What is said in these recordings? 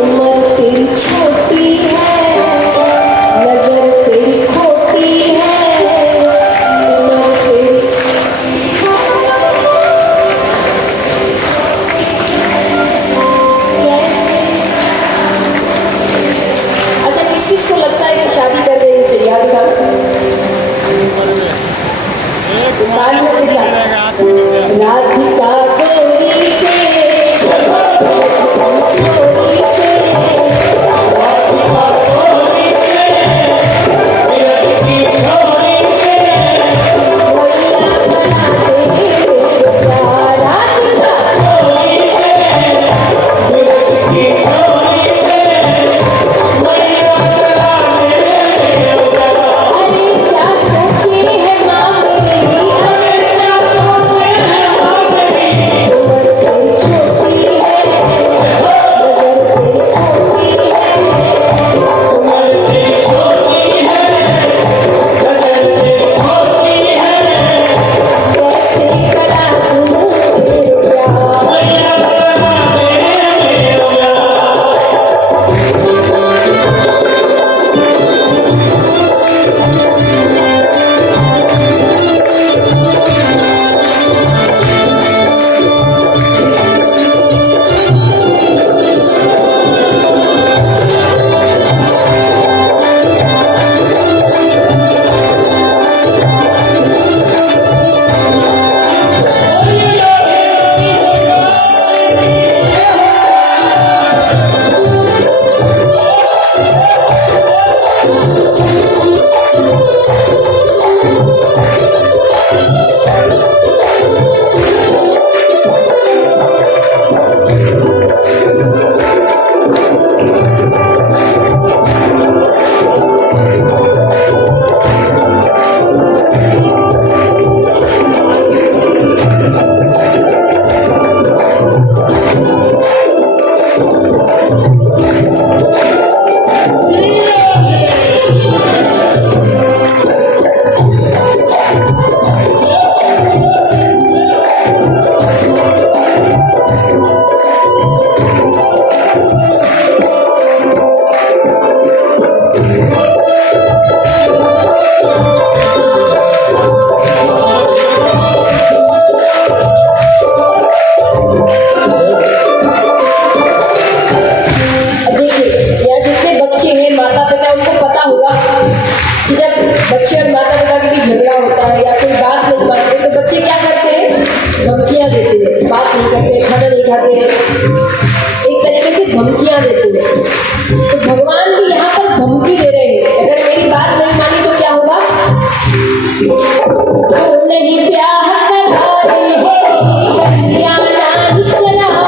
उम्र तेरी छोटी है, नजर तेरी खोटी है, उम्र तेरी कैसे। अच्छा, किस किस को लगता है कि शादी कर देनी चाहिए? हाथ उठाओ। तालियों के साथ। राधिका गोरी से छोरी से, राधिका गोरी से छोरी से, भैया बना दे प्यार। राधिका गोरी से छोरी से, भैया बना दे। अरे क्या सोची है माँ मेरी, अरे क्या सोची है माँ मेरी, उम्र तेरी छोटी है, नजर तेरी खोटी है, उम्र तेरी छोटी है, नजर तेरी खोटी है, कैसे करा दूँ तेरे प्यार। भैया बना दे मेरा बच्चे और माता पिता के बीच झगड़ा होता है या कोई बात नहीं मानते तो बच्चे क्या करते हैं, धमकियां देते हैं, बात नहीं करते, खाना नहीं खाते, एक तरीके से धमकियां देते हैं। तो भगवान भी यहाँ पर धमकी दे रहे हैं, अगर मेरी बात नहीं मानी तो क्या होगा, नहीं ब्याह कराएंगे, कन्या नानी चलाएंगे।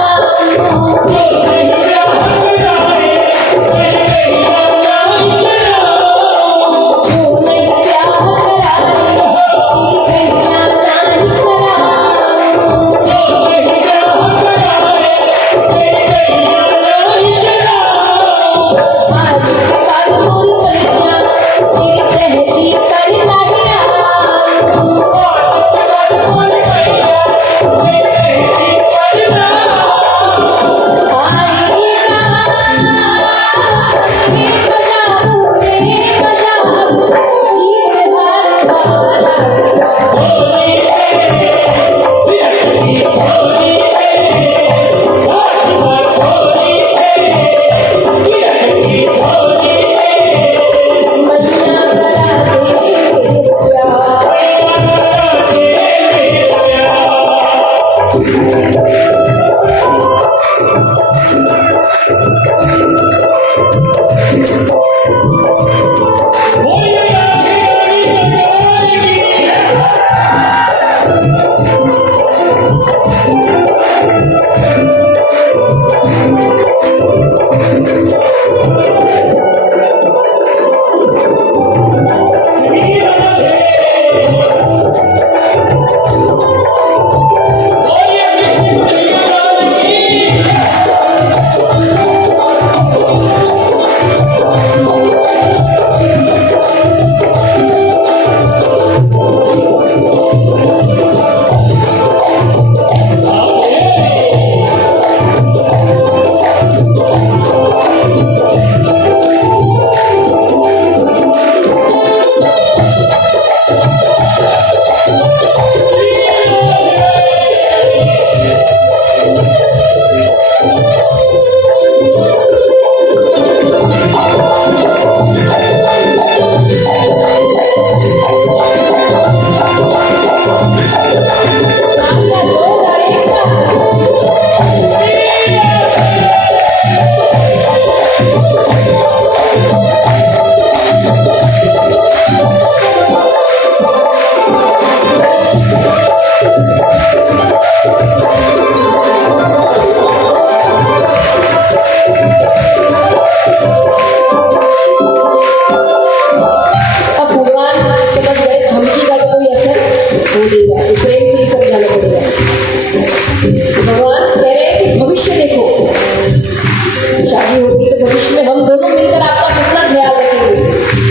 भविष्य में हम दोनों मिलकर आपका कितना ख्याल रखेंगे।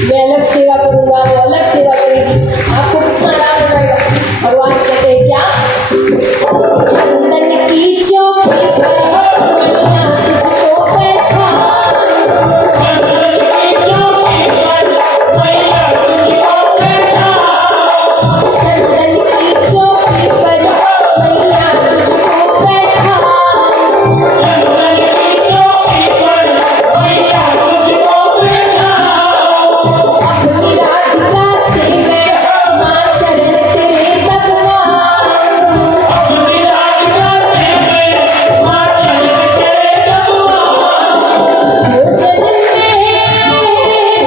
मैं अलग सेवा करूंगा, वो अलग सेवा करेगी, आपको कितना आराम हो जाएगा। भगवान कहते हैं क्या, चंदन की चौकी पर मैया तुझको बैठा, चंदन की चौकी पर मैया तुझको बैठा, अपनी राधिका से मैं माँ चरण तेरे दबवा, भोजन में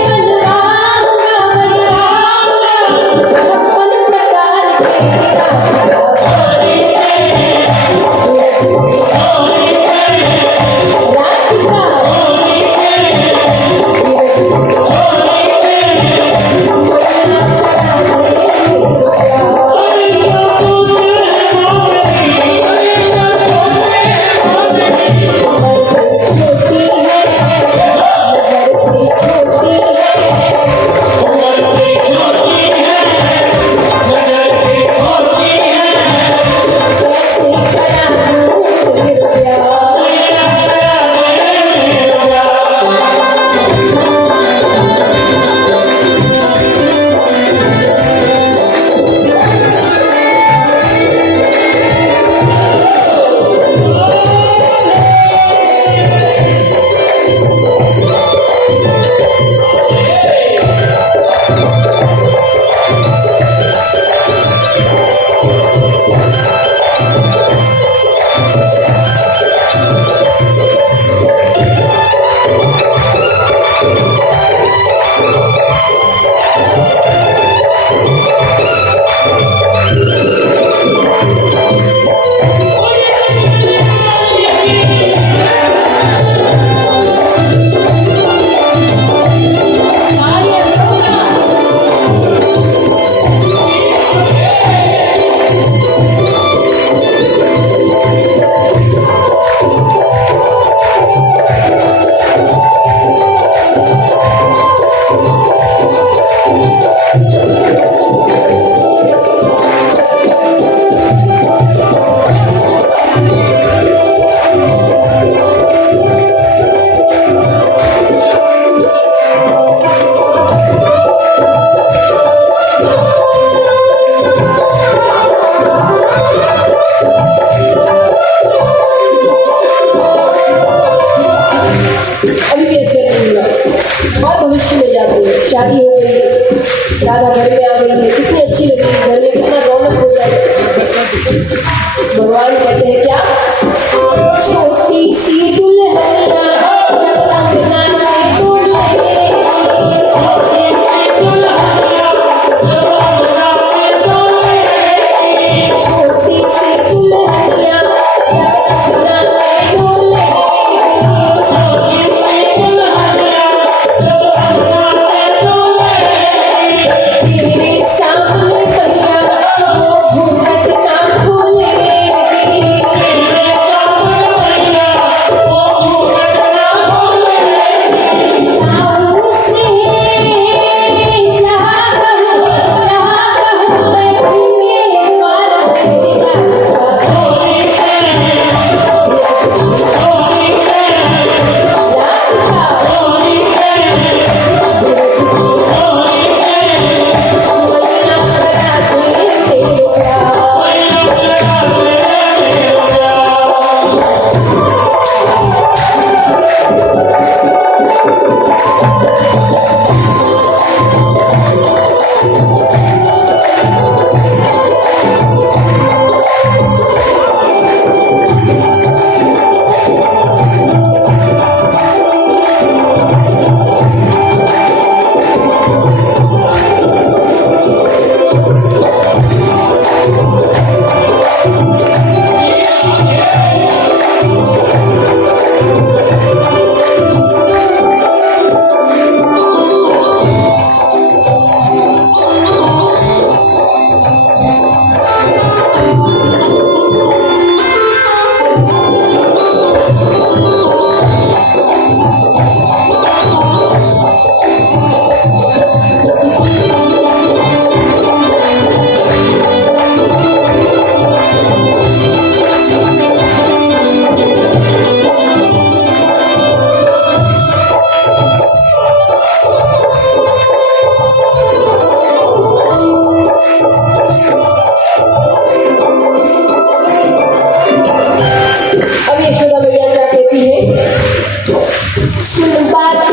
बनवाऊंगा बनवाऊंगा 56 प्रकार के अभी भी ऐसे नहीं हुआ और भविष्य में जाते हैं, शादी हो गई, राधा घर में आ गई है, कितनी अच्छी लगी, घर में कितना रौनक हो जाए। भगवान कहते हैं क्या, छोटी सी दुल्हनिया जब अंगना में डोले, छोटी सी दुल्हनिया जब अंगना में डोले, तेरे सामने मैया वो घूंघट ना खोले, सुन बात